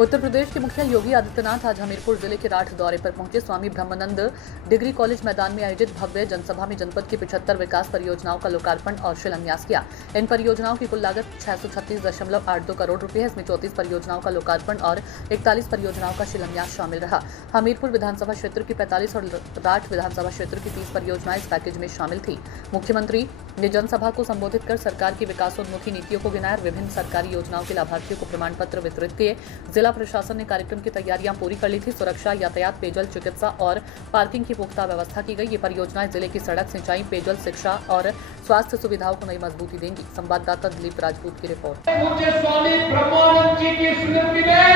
उत्तर प्रदेश के मुखिया योगी आदित्यनाथ आज हमीरपुर जिले के राठ दौरे पर पहुंचे। स्वामी ब्रह्मानंद डिग्री कॉलेज मैदान में आयोजित भव्य जनसभा में जनपद की 75 विकास परियोजनाओं का लोकार्पण और शिलान्यास किया। इन परियोजनाओं की कुल लागत 636.82 करोड़ रुपए है। इसमें 34 परियोजनाओं का लोकार्पण और 41 परियोजनाओं का शिलान्यास शामिल रहा। हमीरपुर विधानसभा क्षेत्र की 45 और राठ विधानसभा क्षेत्र की 30 परियोजनाएं इस पैकेज में शामिल थी। मुख्यमंत्री ने जनसभा को संबोधित कर सरकार की विकासोन्मुखी नीतियों को गिनाया और विभिन्न सरकारी योजनाओं के लाभार्थियों को प्रमाण पत्र वितरित किए। जिला प्रशासन ने कार्यक्रम की तैयारियां पूरी कर ली थी। सुरक्षा, यातायात, पेयजल, चिकित्सा और पार्किंग की पुख्ता व्यवस्था की गई। ये परियोजनाएं जिले की सड़क, सिंचाई, पेयजल, शिक्षा और स्वास्थ्य सुविधाओं को नई मजबूती देंगी। संवाददाता दिलीप राजपूत की रिपोर्ट। पूज्य स्वामी ब्रह्मानंद जी की स्मृति में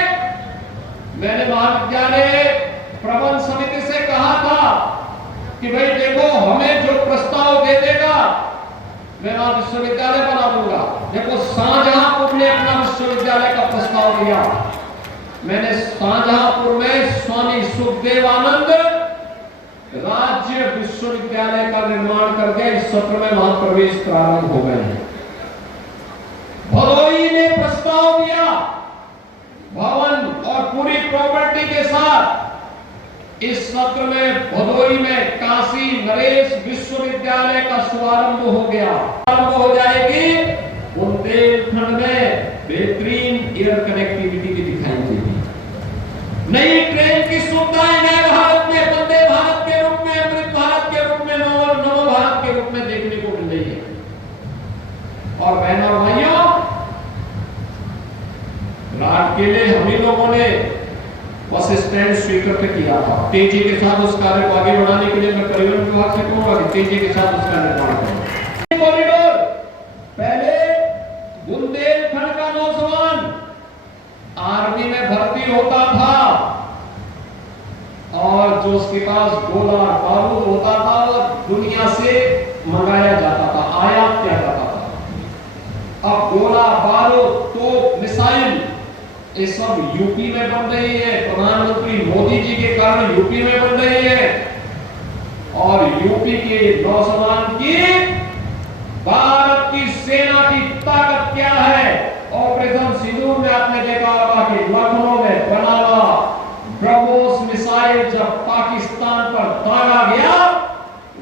मैंने महाविद्यालय प्रबंध समिति से कहा था कि भाई देखो, हमें जो प्रस्ताव दे देगा मैं वहां विश्वविद्यालय बना दूंगा। देखो, शाहजहांपुर ने अपना विश्वविद्यालय का प्रस्ताव दिया। मैंने शाहजहांपुर में स्वामी सुखदेवानंद राज्य विश्वविद्यालय का निर्माण कर दिया। इस सत्र में वहां प्रवेश प्रारंभ हो गए हैं। भदोही ने प्रस्ताव दिया भवन और पूरी प्रॉपर्टी के साथ। इस सत्र में भदोही में काशी नरेश विश्वविद्यालय का शुभारंभ हो गया। शुभारंभ हो जाएगी। बुंदेलखंड में बेहतरीन एयर कनेक्टिविटी भी दिखाई देगी। नई ट्रेन की सुविधाएं नए भारत में, वंदे भारत के रूप में, अमृत भारत के रूप में, नव भारत के रूप में देखने को मिल रही है। और बहनों और भाइयों, रात के लिए हम ही लोगों ने बस स्टैंड स्वीकृत किया था। तेजी के साथ उस कार्य को आगे बढ़ाने के लिए मैं परिवहन विभाग से कहूंगा कि तेजी के साथ उसका निर्माण करें। कॉरिडोर पहले बुंदेलखंड का नौजवान आर्मी में भर्ती होता था और जो उसके पास गोला बारूद होता था वो दुनिया से मंगाया जाता था, आयात किया जाता था। अब गोला बारूद, तोप, मिसाइल ये सब यूपी में बन रही है। प्रधानमंत्री मोदी जी के कारण यूपी में बन रही है। और यूपी के नौजवान की भारत की सेना की ताकत क्या है? ऑपरेशन सिंदूर में आपने देखा होगा कि लखनऊ में बना हुआ ब्रह्मोस मिसाइल जब पाकिस्तान पर दागा गया,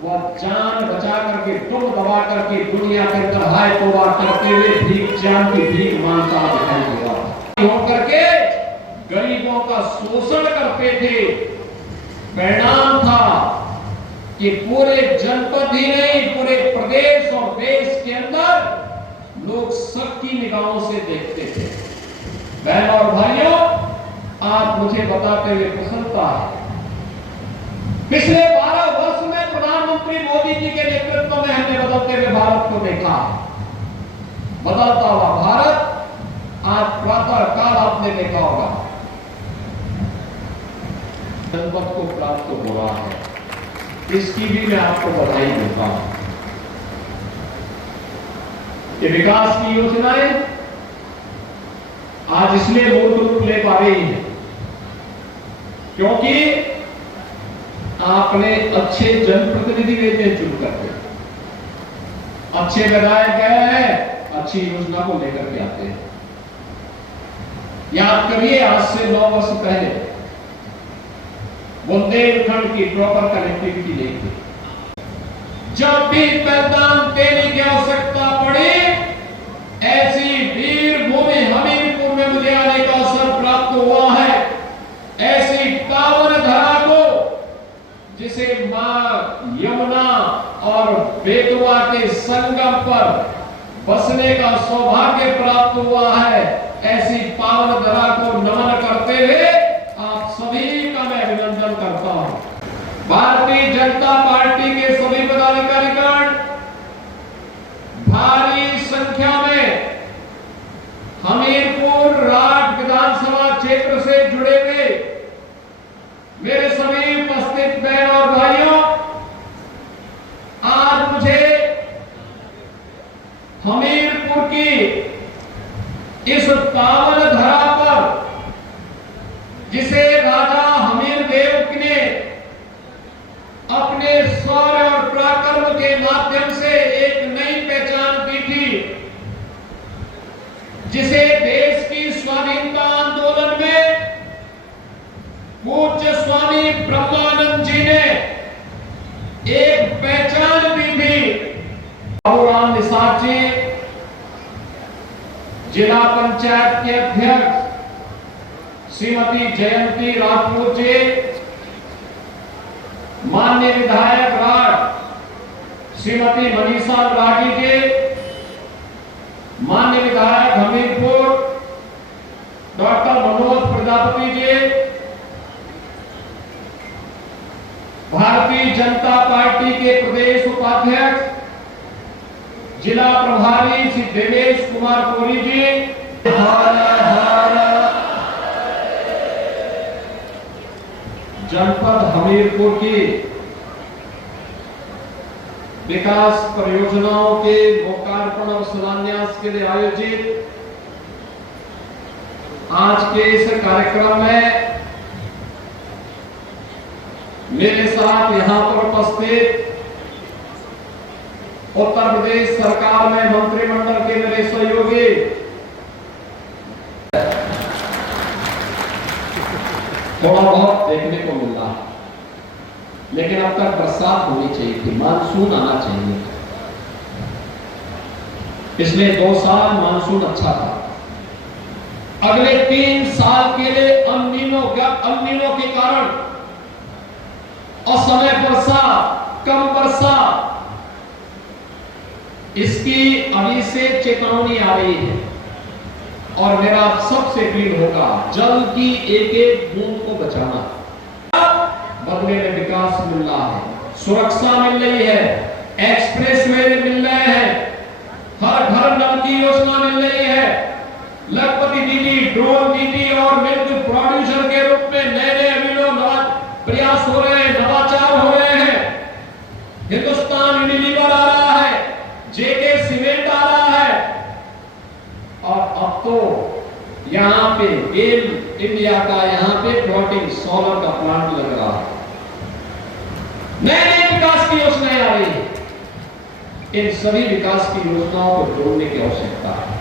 वह जान बचा करके, दुम दबा करके दुनिया के अंदर हाय तौबा करते हुए भीख, जान की भीख मांगता दिखाई दे रहा होकर के गरीबों का शोषण करते थे। परिणाम था कि पूरे जनपद ही नहीं, पूरे प्रदेश और देश के अंदर लोग सबकी निगाहों से देखते थे। बहनों और भाइयों, आप मुझे बताते हुए प्रसन्नता है, पिछले 12 वर्ष में प्रधानमंत्री मोदी जी के नेतृत्व में हमने बदलते हुए भारत को देखा। बदलता हुआ भारत आज प्रातः काल आपने देखा होगा जनपद को प्राप्त हो रहा है। इसकी भी मैं आपको बधाई देता हूं। ये विकास की योजनाएं आज इसलिए मूर्त रूप ले पा रही है क्योंकि आपने अच्छे जनप्रतिनिधि देते चुन करके, अच्छे विधायक गए हैं, अच्छी योजना को लेकर के आते हैं। याद करिए, आज से 9 वर्ष पहले बुंदेलखंड की प्रॉपर कनेक्टिविटी नहीं थी। जब भी पैदान देने की आवश्यकता पड़ी, ऐसी वीर भूमि हमीरपुर में मुझे आने का अवसर प्राप्त हुआ है। ऐसी पावन धरा को जिसे मां यमुना और बेतवा के संगम पर बसने का सौभाग्य प्राप्त हुआ है। ऐसी पावन धरा को नमन करते हुए आप सभी का मैं अभिनंदन करता हूं। भारतीय जनता पार्टी के सभी पदाधिकारीगण भारी संख्या में हमीरपुर राठ विधानसभा क्षेत्र से जुड़े हुए मेरे सभी उपस्थित बहन और भाइयों, आज मुझे हमीरपुर की इस पावन धरा पर पूज्य स्वामी ब्रह्मानंद जी ने एक पहचान दी थी। बाबूराम निसार जी जिला पंचायत के अध्यक्ष, श्रीमती जयंती राजपूत जी, माननीय विधायक राज श्रीमती मनीषा रागी जी, माननीय विधायक हमीरपुर डॉक्टर मनोज प्रजापति जी, भारतीय जनता पार्टी के प्रदेश उपाध्यक्ष जिला प्रभारी श्री देवेश कुमार कोरी जी, जनपद हमीरपुर की विकास परियोजनाओं के लोकार्पण और शिलान्यास के लिए आयोजित आज के इस कार्यक्रम में मेरे साथ यहां पर उपस्थित उत्तर प्रदेश सरकार में मंत्रिमंडल के मेरे सहयोगी, थोड़ा बहुत देखने को मिल रहा है, लेकिन अब तक बरसात होनी चाहिए थी, मानसून आना चाहिए। पिछले 2 साल मानसून अच्छा था। अगले 3 साल के लिए अल्नीनो के कारण असमय वर्षा, कम वर्षा, इसकी अभी से चेतावनी आ रही है। और मेरा सबसे अपील होगा, जल की एक एक बूंद को बचाना। बदले में विकास मिल रहा है, सुरक्षा मिल रही है, एक्सप्रेसवे मिल रहे हैं, हर घर नल की योजना मिल रही है, लखपति दीदी, ड्रोन दीदी और मिल्क प्रोड्यूसर के रूप में नए नए प्रयास हो रहे हैं, नवाचार हो रहे हैं। हिंदुस्तान यूनिलीवर आ रहा है, जेके सीमेंट आ रहा है, और अब तो यहां पे गेल इंडिया का यहां पे फ्लोटिंग सोलर का प्लांट लग रहा है। नए नए विकास की योजनाएं आ रही है। इन सभी विकास की योजनाओं को जोड़ने की आवश्यकता है।